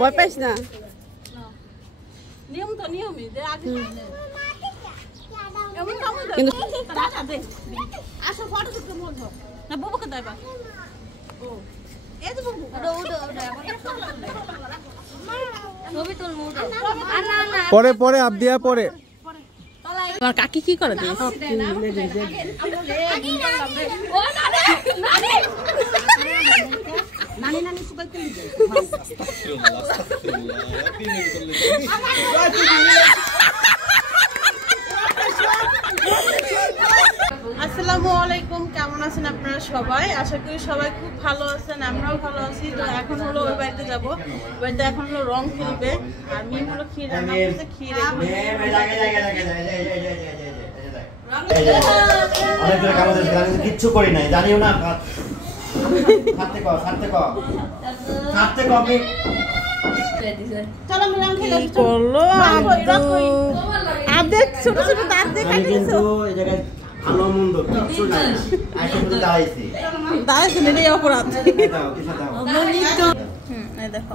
ভয় পাইস না নিয়ম তো নিয়মই যে আগে কিন্তু আসো ফটো তুলতে বলছো না বাবুকে দেবা ও এই যে বাবু ছবি তুল মুড না পরে পরে আবদিয়া পরে তোমার কাকি কি করে দিস নানি নানি সুগাইতে লিখে আসসালামু আলাইকুম কেমন আছেন আপনারা সবাই আশা করি সবাই খুব ভালো আছেন আমরাও ভালো আছি তো এখন হলো ওই বাড়িতে যাব বাড়িতে এখন হলো রং খেলবে আর মিম হলো ক্ষীর রান্না করতে ক্ষীর অনেকগুলো কাগজ আছে আমি কিচ্ছু করি নাই জানিও না খাতে কও আমি চলো আমি রং খেলে করলো আপডেট ছোট ছোট দাঁত দেখাই দিছো কিন্তু এই জায়গায় ভালো মন্দ কিচ্ছু নাই আইসে শুধু দাঁড়াইছি দাঁড়াইছে নেই অপরাধ দাও কিছু দাও এই দেখো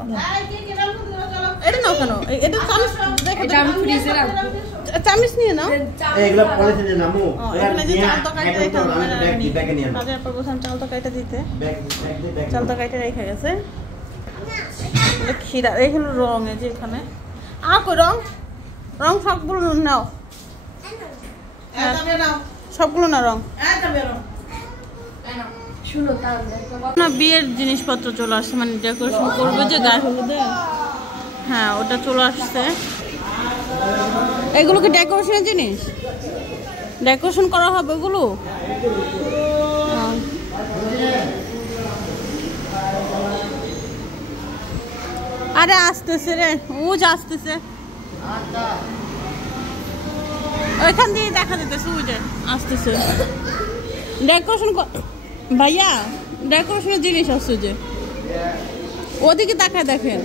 এটা নাও কেন এটা চামচ দেখো এটা আমি ফ্রিজে রাখবো চামচ নিয়ে নাও এইগুলো পলিথিনে নামু এখানে যে চাল তরকারিটা ব্যাগ ব্যাগে নিয়ে নাও বাজার পর বসান চাল তরকারিটা দিতে ব্যাগ ব্যাগ চাল তরকারিটা রেখে গেছে ক্ষীরা এখানে রং এই যে এখানে আর কই রং সবগুলো নাও সবগুলো না রং না বিয়ের জিনিসপত্র চলে আসছে মানে ডেকোরেশন করবে যে গায়ে হলুদে হ্যাঁ ওটা চলে আসছে এগুলো কি ডেকোরেশনের জিনিস ডেকোরেশন করা হবে ওগুলো আরে আসতেছে রে ও যে আসতেছে ওইখান দিয়ে দেখা যেতেছে ও যে আসতেছে ডেকোরেশন ভাইয়া ডেকোরেশনের জিনিস আসছে যে ওদিকে তাকায় দেখেন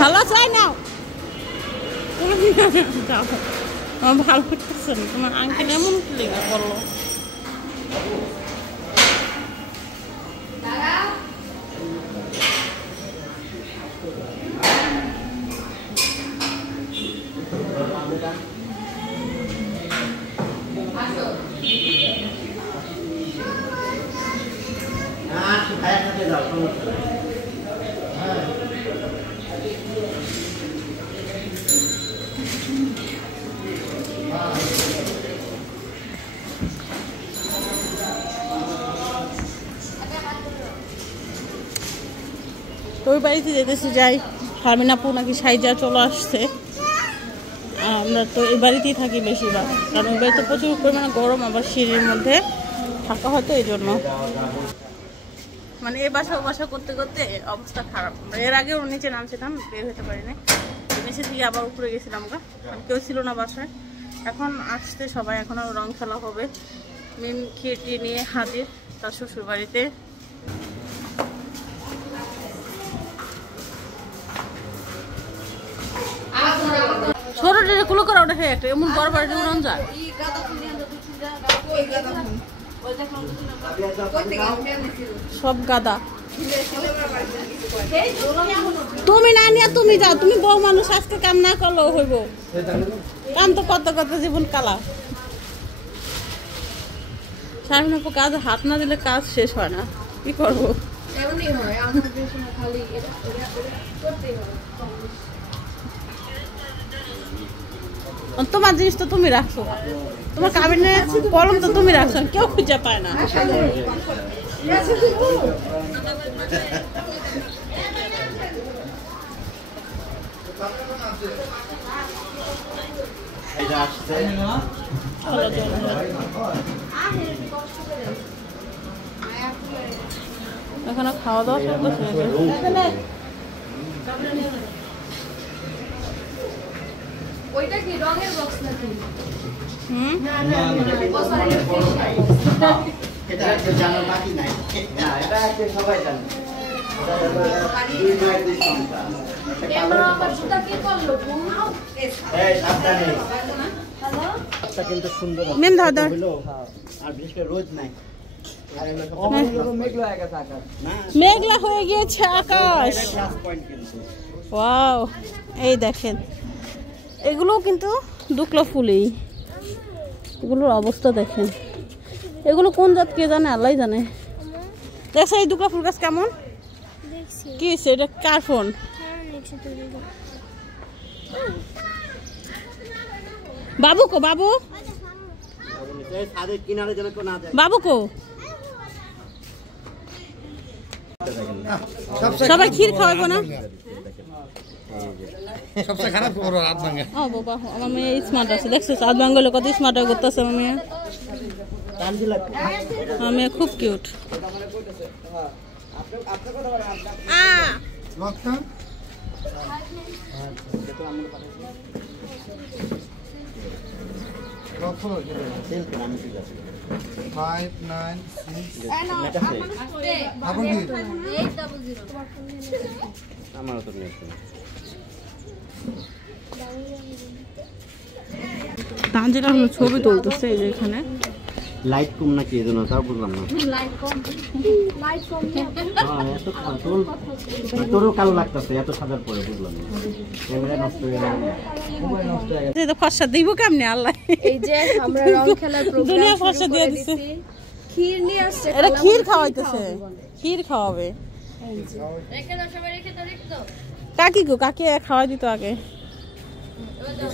ভালো চাই নাও আমার ভালো করতেছে না তোমার আঙ্কেল এমন লেগে বললো ওই বাড়িতে যেতেছি যাই শারমিন আপু নাকি সাইজা চলে আসছে আমরা তো এই বাড়িতেই থাকি বেশিরভাগ কারণ ওই বাড়িতে প্রচুর পরিমাণে গরম আবার সিঁড়ির মধ্যে থাকা হয়তো এই জন্য মানে এই বাসা ও বাসা করতে করতে অবস্থা খারাপ এর আগেও নিচে নামছিলাম বের হতে পারিনি নিচে থেকে আবার উপরে গেছিলাম কেউ ছিল না বাসায় এখন আসতে সবাই এখন আরও রং খেলা হবে মিম ক্ষীরটি নিয়ে হাজির তার শ্বশুর বাড়িতে ছোট কুলো করা ওটা খেয়ে একটা এমন বড় বড় উড়ন যায় সব গাদা তুমি না নিয়ে তুমি যাও তুমি বউ মানুষ আজকে কাম না করলেও হইব কাম তো কত কত জীবন কালা শারমিন আপু কাজ হাত না দিলে কাজ শেষ হয় না কি করবো তোমার জিনিস তো তুমি রাখছো তোমার কাবিনে কলম তো তুমি রাখছো কেউ খুঁজে পায় না এখানে খাওয়া দাওয়া সব ওইটা কি রঙের বক্স নাকি এটা একটা জানার বাকি নাই না এটা একটা সবাই জানে মেম ধর ধর আর বিশেষ করে রোদ নাই মেঘলা হয়ে গিয়েছে আকাশ। ওয়াও, এই দেখেন এগুলো কিন্তু দুকলা ফুলেই, এগুলোর অবস্থা দেখেন। এগুলো কোন জাত কে জানে, আল্লাহ জানে। দেখছো এই দুকলা ফুল গাছ কেমন, কি হয়েছে? এটা কার ফোন? বাবু কো, বাবু বাবু কো? সবাই ক্ষীর খাওয়াবো না? সবচেয়ে খারাপ খবর রাত ভাঙে। ও বাবা, আমার মেয়ে স্মার্ট আছে, দেখছো রাত ভাঙলে কত স্মার্ট হয়ে করতেছে আমার মেয়ে। আমার মেয়ে খুব কিউট। তানজিলা হলো ছবি তুলতেছে এই যে এখানে। লাইট কম নাকি এই জন্য তাও বুঝলাম না। তোরও কালো লাগতেছে এত সাজার পরে, বুঝলাম না। ক্যামেরা নষ্ট হয়ে গেল, মোবাইল নষ্ট হয়ে গেল। এটা ফর্সা দিব কেমনে আল্লাহ? এই যে আমরা রং খেলার প্রোগ্রাম দুনিয়া ফর্সা দিয়ে দিছে। ক্ষীর নিয়ে আসছে, এটা ক্ষীর খাওয়াইতেছে, ক্ষীর খাওয়াবে। রেখে দাও, সবাই রেখে দাও। কাকি গো, কাকি খাওয়াই দিত আগে,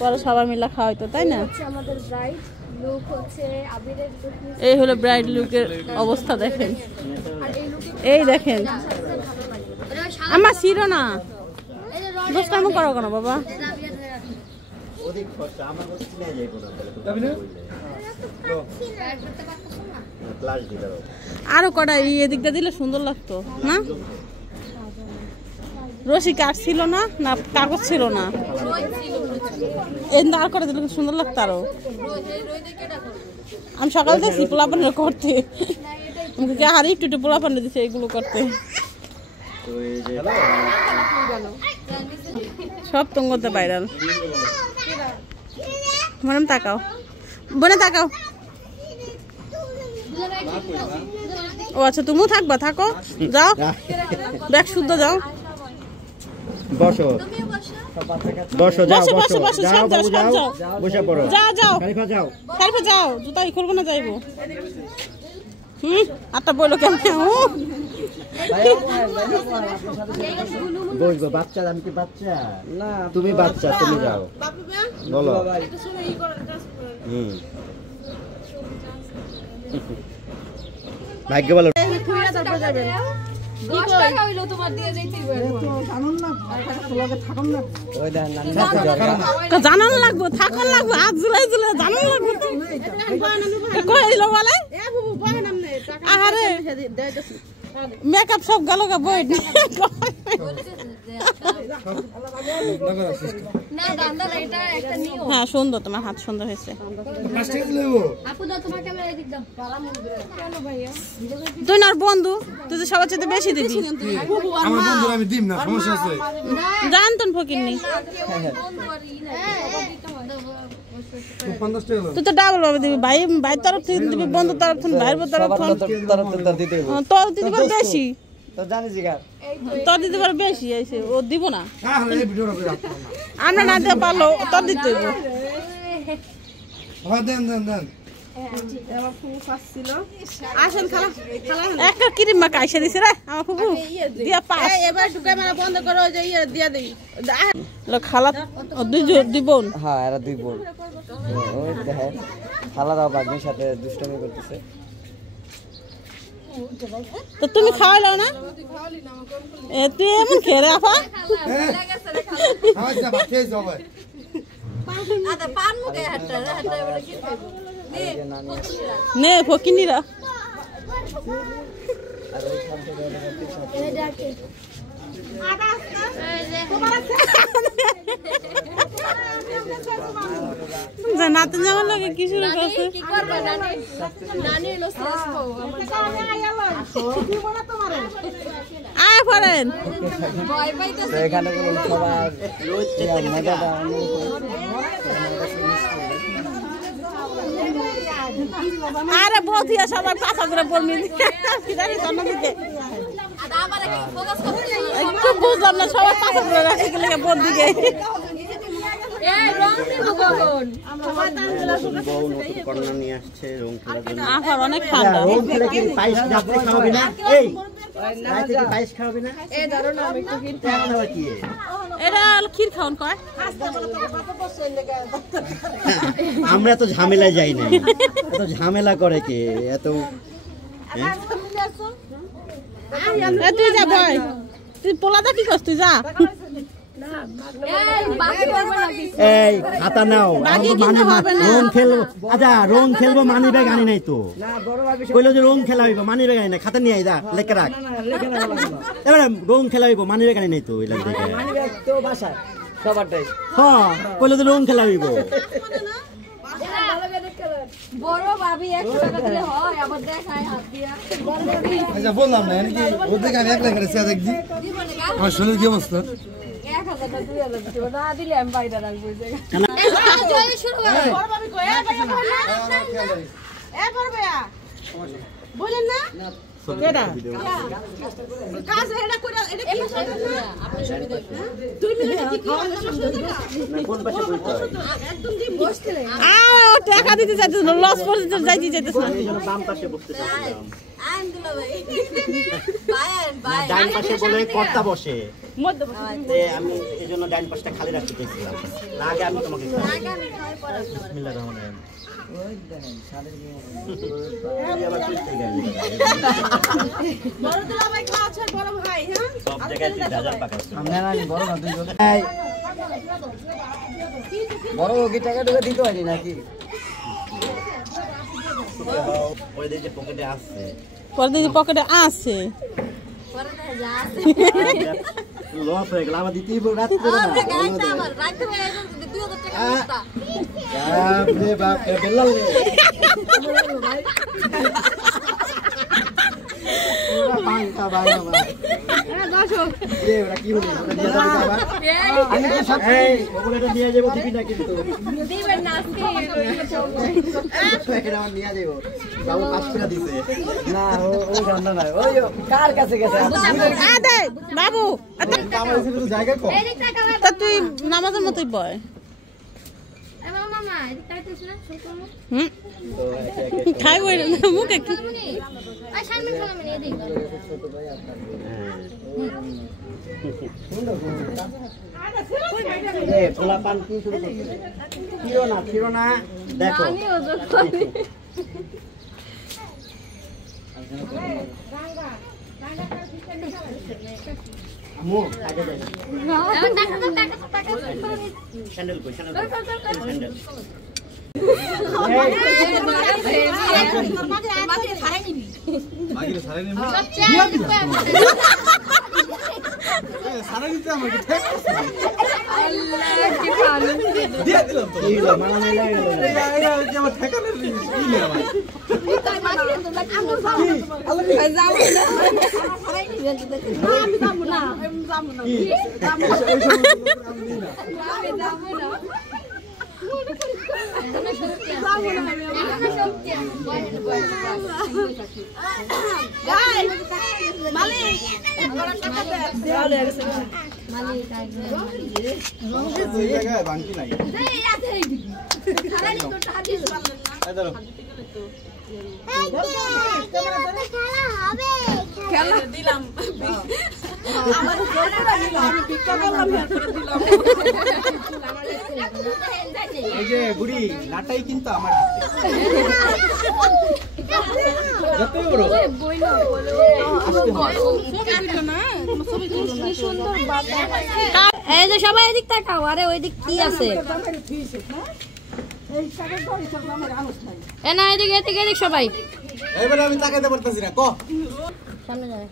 পরে সবাই মিলে খাওয়াইতো, তাই না? আমাদের ব্রাইড লুক হচ্ছে আবিরের লুক। এই হলো ব্রাইড লুকের অবস্থা দেখেন। এই দেখেন আমার ছিল না, দুষ্টামি করো কেন বাবা? অধিক খরচা আমার কাছে কিনে যায় কোন ক্লাস দিতে হবে। আরো কটা এদিকটা দিলে সুন্দর লাগতো না? রশি কাঠ ছিল না, না কাগজ ছিল না, এদিন আর করে দিলে সুন্দর লাগতো আরো। আমি সকালে দেখছি পোলাপানের করতে, আমাকে আর একটু একটু পোলাপানে দিচ্ছে এগুলো করতে। সব তুঙ্গতে ভাইরাল। ম্যাডাম তাকাও, বোনে তাকাও। ও আচ্ছা, তুমিও থাকবা, থাকো, যাও ব্যাগ শুদ্ধ যাও। বসো বসো, যাও বসো বসো, বসো, যাও সব যাও, বাবু সব যাও, যাও, বসে পড়ো। যাও যাও খালিফা যাও, খালিফা যাও, জুতাই খুলবো না যাইবো। আটটা বইলো কেমন? বসবো। বাচ্চা, আমি কি বাচ্চা না? তুমি বাচ্চা, তুমি যাও, বলো। ভাগ্য ভালো। জানান লাগবো, থাকুন লাগবো, হাত জুলাই জুলাই জানান লাগবো। বলে আহারে মেকআপ সব গেল গা বই। হ্যাঁ সুন্দর, তোমার হাত সুন্দর হয়েছে। তুই না বন্ধু, তুই তো সবার চেয়ে বেশি দিবি। জানতেন ফকির নেই, তুই তো ডাবল ভাবে দিবি। ভাই ভাই তরফ থেকে দিবি, বন্ধু তরফ থেকে, ভাইয়ের তরফ থেকে তোর দিতে পারে বেশি, তোর দিতে পারে বেশি। এসে ও দিব না, আমরা না দিতে পারলো তোর দিতে হইব। একটা ক্রিম মাখা আইসা দিছে রে আমার ফুফু দিয়া পাস। এবার ক্যামেরা বন্ধ করো, যে ইয়ে দিয়া দেই খালা দুই বোন। হ্যাঁ এরা দুই বোন। ওই দেখেন খালারাও বাগনির সাথে দুষ্টামি করতেছে। তো তুমি খাওয়াইলো না? তুই এমন খেয়ে রে আপা। নে ফকিনিরা নাতে যাওয়ার লাগে কি শুরু করছে। আয় পড়েন এখানে সবার মজাটা আরে বৌদিয়া সবাই পাশা করে বলবি জন্মদিকে একটু বুঝলাম না সবাই পাশা করে রাখি গেলে বোর দিকে কন্যা নিয়ে আসছে রং খেলার জন্য। আফার অনেক ঠান্ডা রং খেলে কি পায়েস যাত্রা খাওয়াবি না? এই রাতে কি পায়েস খাওয়াবি না? এই ধরো না আমি একটু কিনতে আবার কি এটা ক্ষীর খাওন কয় আমরা তো ঝামেলায় যাই না, এত ঝামেলা করে কে এত? তুই যা ভাই, তুই পোলাটা কি করছ? তুই যা। এই খাতা নাও, রং খেলবো। আচ্ছা রং খেলবো, মানি ব্যাগ আনি নাই তো। কইলো যে রং খেলা হইব, মানি ব্যাগ আনি নাই। খাতা নিয়ে আই, যা লেখা রাখ। এবারে রং খেলা হইব, মানি ব্যাগ আনি নাই তো। ওই লাগে হ্যাঁ, কইলো যে রং খেলা হইব। বড় ভাবি 100 টাকা দিলে হয়, আবার দেখায় হাত দিয়া। আচ্ছা বললাম না নাকি ওদের আমি এক লাখ রেসে দেখি আমার শরীর কি অবস্থা 1000 টাকা 2000 দিতে না দিলে আমি বাইরে রাখবো এই জায়গা। শুরু করো। বড় ভাবি কই? এ ভাইয়া বলেন এ বড় ভাইয়া বলেন না কেডা কাজ এটা কইরা এটা কি আপনি শুনে দেখুন 2 মিনিট কি কি কোন পাশে বলতে হয়? একদম জি বসতে ও টাকা দিতে যাইতেছ না, লস পর্যন্ত যাইতে যাইতেছ না। এইজন্য বাম পাশে বসতে চাইছিলাম। আইনগুলো ভাই ডান পাশে বলে কর্তা বসে, মধ্য আমি এইজন্য ডান পাশটা খালি রাখতে চাইছিলাম। না আগে আমি তোমাকে বিসমিল্লাহির রহমানির রহিম। আবার তুই গেলি বড় দুলা ভাই খাওয়াছে বড় ভাই। হ্যাঁ সব জায়গায় তুই গাজর পাকাচ্ছিস। বড় কি টাকা টাকা দিতে হয়নি নাকি? ওই যে পকেটে আসছে, পরে দেখি পকেটে আছে। পরে দেখা যায় লস হয়ে গেল। আমার দিতেই রাত করে না। আমার রাখতে হবে 2000 টাকা দিতা। বাপ রে বাপ, বেলাল রে। ওরা পাঙ্কা বাবা ভাই। রে ওরা কি হলো? ওরা দিয়ে যাবে আবার। আমি কি সব এই ওগুলোটা নিয়ে যাবো, দিবি না কিন্তু। দিবেন না আজকে এটা আমার নিয়ে যাবো। বাবু 5 টাকা দিছে। না ও জানা না, ওই কার কাছে গেছে? আ দে বাবু, আমার এসে তো জায়গা কম। এই দিক টাকা তা তুই নামাজের মতোই বয়। এ মামা এই দিক টাকাইছ না শুকনো হুম তো একে খাই বই মুখে কি মনি আই সামনে খালাম এই দিক এ পোলা পান কি শুরু করছে? ছিল না দেখো। আমি ওজন করি আমু আগে যাই। টাকা স্যান্ডেল কই? Sandal sandal. মাগিরে সারা নিব। সারা নিতে আমাকে ঠিক কি ভালো দিয়ে দিলাম তো। কি হলো? মালা মেলা গেল। এটা কি আমার ঠেকানোর জিনিস কি না ভাই? তাই মাসি তো লাগি আমরা যাও আমি যাবো না কি? ওই সময় আমি নিই না। আমি যাবো না ওই জায়গায় বাংকি নাই। এই ধরো। খেলা দিলাম আমার ছোটরা দিলাম আমি ভিক্ষা করলাম করে দিলাম। এই যে বুড়ি নাটাই কিন্তু আমার হাতে। যতই বড় বই না বলো আসতে হয়। কি সুন্দর বাতাস এই যে সবাই এদিক তাকাও আরে ওই দিক কি আছে এ না এদিক এদিক এদিক সবাই এবারে আমি তাকাইতে পারতেছি না। ক সামনে যাবে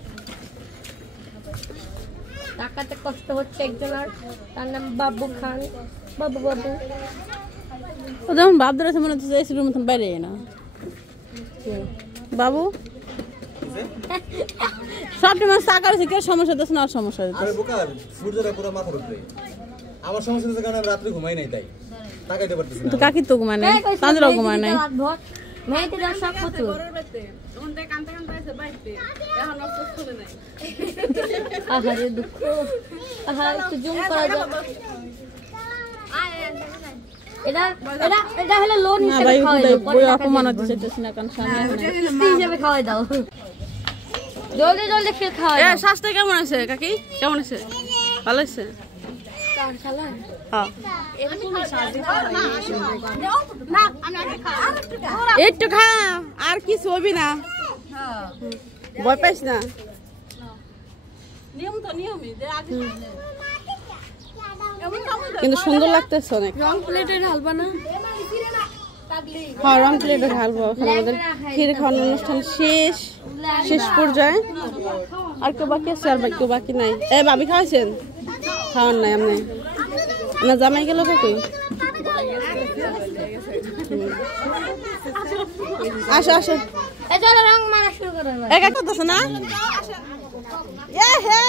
টাকাতে কষ্ট হচ্ছে একজনের তার নাম বাবু খান বাবু বাবু ও যেমন বাপ ধরেছে মনে হচ্ছে এসির মতন বাইরে না বাবু সবটা মানুষ টাকা রয়েছে কেউ সমস্যা দিচ্ছে না আর সমস্যা দিচ্ছে আমি বোকা সূর্যটা পুরো মাথার উপরে। আমার সমস্যা হচ্ছে কারণ আমি রাত্রে ঘুমাই নাই তাই তাকাইতে পারতেছি না। তো কাকি তো ঘুমায় নাই তাদেরও ঘুমায় নাই মেয়েতে দাও সব প্রচুর আহারে দুঃখ আহা একটু জুম করা যাক এটা এটা এটা হলো লোন না হিসেবে ভাই খাওয়াই দাও পরে বই টাকা অপমান দিবো। হচ্ছে না কারণ স্বামী এখন নেই। কিস্তি হিসেবে খাওয়াই দাও জলদি জলদি খেয়ে খাওয়াই এ দাও স্বাস্থ্য কেমন আছে কাকি কেমন আছে ভালো আছে হ্যাঁ একটু খা আর কি ছবি না ভয় পাইস না কিন্তু সুন্দর লাগতেছে অনেক রং প্লেটে ঢালবা না হ্যাঁ রং প্লেটে ঢালবো এখন আমাদের ক্ষীর খাওয়ানোর অনুষ্ঠান শেষ পর্যায়ে আর কেউ বাকি আছে আর কেউ বাকি নাই এ ভাবি খাওয়াইছেন খাওয়ান নাই আপনি না জামাই গেল কই আসো আসো এই চলো রং মারা শুরু করো এবার। একা করতেছে না এ হে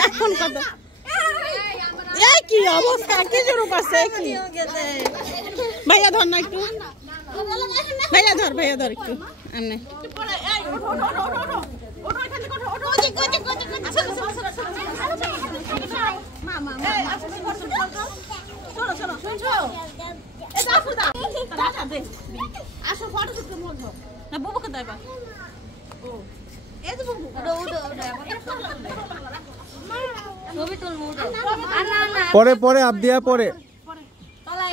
এখন কত এ কি অবস্থা কি জরুর আছে কি ভাইয়া ধর না একটু ভাইয়া ধর একটু এমনি ছবি তুলবো উঠো। আর না না পরে পরে আপ দিয়া পরে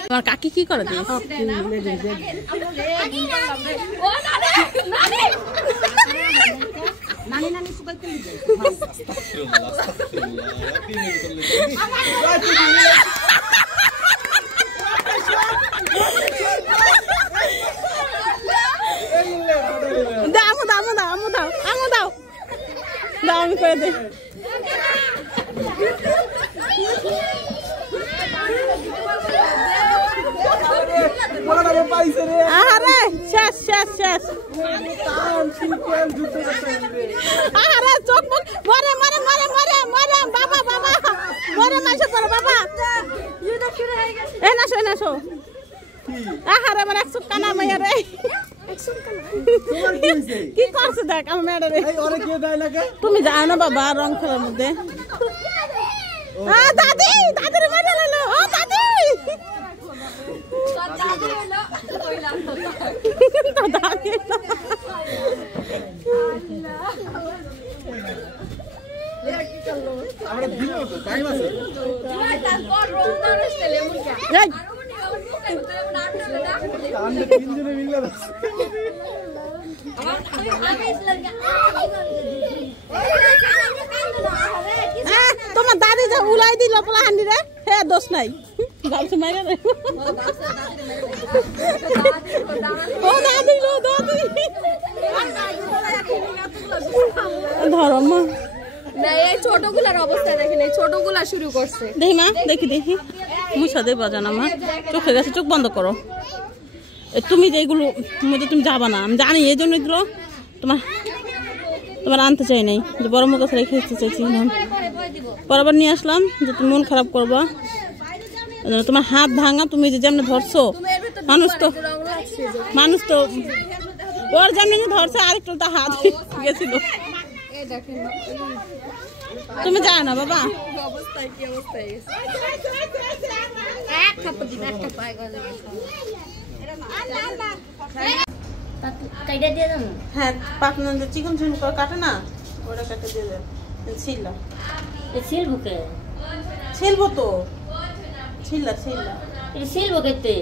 তোমার কাকি কি করে দিয়ে ও নানি নানি নানি দাও আমি করে দিই আরে শেষ আরে চোখ মরে বাবা মরে মাসে পড়ো বাবা নাসো আহারে আমার একশো কানা মাইয়া রে কি করছে দেখ আমার মেয়েটা রে তুমি যাও না বাবা রং খেলার মধ্যে দাদির মেয়ে লালো ও দাদি তোমার দাদি যে উলাই দিল পোলা হান্ডি রে হে দোষ নাই ধরম না এই ছোটগুলার অবস্থা দেখেন এই ছোটগুলা শুরু করছে দেখি মা দেখি মুছা দে বাজান আমার চোখে গেছে চোখ বন্ধ করো তুমি যে এইগুলো তুমি যাবা না আমি জানি এই জন্য এগুলো তোমার আনতে চাই নাই যে বড় মুখ রেখে দিতে চাইছিলাম পরবার নিয়ে আসলাম যে তুমি মন খারাপ করবা তোমার হাত ভাঙা তুমি যে যেমন ধরছো মানুষ তো ওর যেমন ধরছে আরেকটু তার হাত গেছিল তুমি জানো না বাবা হ্যাঁ পাকনা চিকন চিকন করে কাটে না ওটা কাটে দিয়ে দেন ছিলবো তো ছিল্লা সিলবো কেতে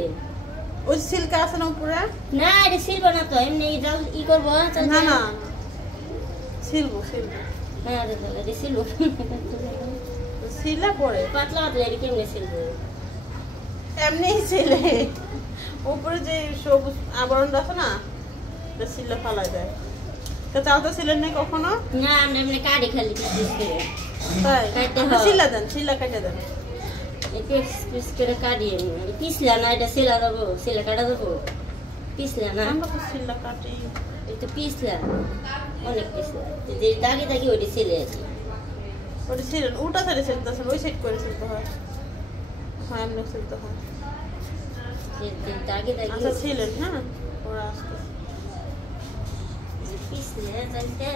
ওই সিল্কা আছে না উপরে না এটা সিলবো না তো এমনি ই করবো না ছিলবো হ্যাঁ এটা সিলবো সিলা পরে পাতলা এটা কেমনে সিলবো এমনি ছিলে উপরে যে সবুজ আবরণ আছে না সিল্লা ফালাই দেয় তো চাও তো ছিলেন না কখনো না আমরা এমনি কাটি খালি পিস করে তাই সিল্লা দেন সিল্লা কেটে দেন পিস করে কাটি পিসলা না এটা সিলা দেবো সিলা কাটা দেবো পিসলা না আমরা তো সিল্লা কাটি এটা পিসলা অনেক পিসলা যে দাগি ওইটা সিলে আছে ওটা ছিলেন উল্টা সাইডে সিলতে ওই সাইড করে সিলতে হয় হ্যাঁ এমনি সিলতে হয় দাগে দাগে আচ্ছা ছিলেন, হ্যাঁ ওরা আসতে পিছলে যাইতে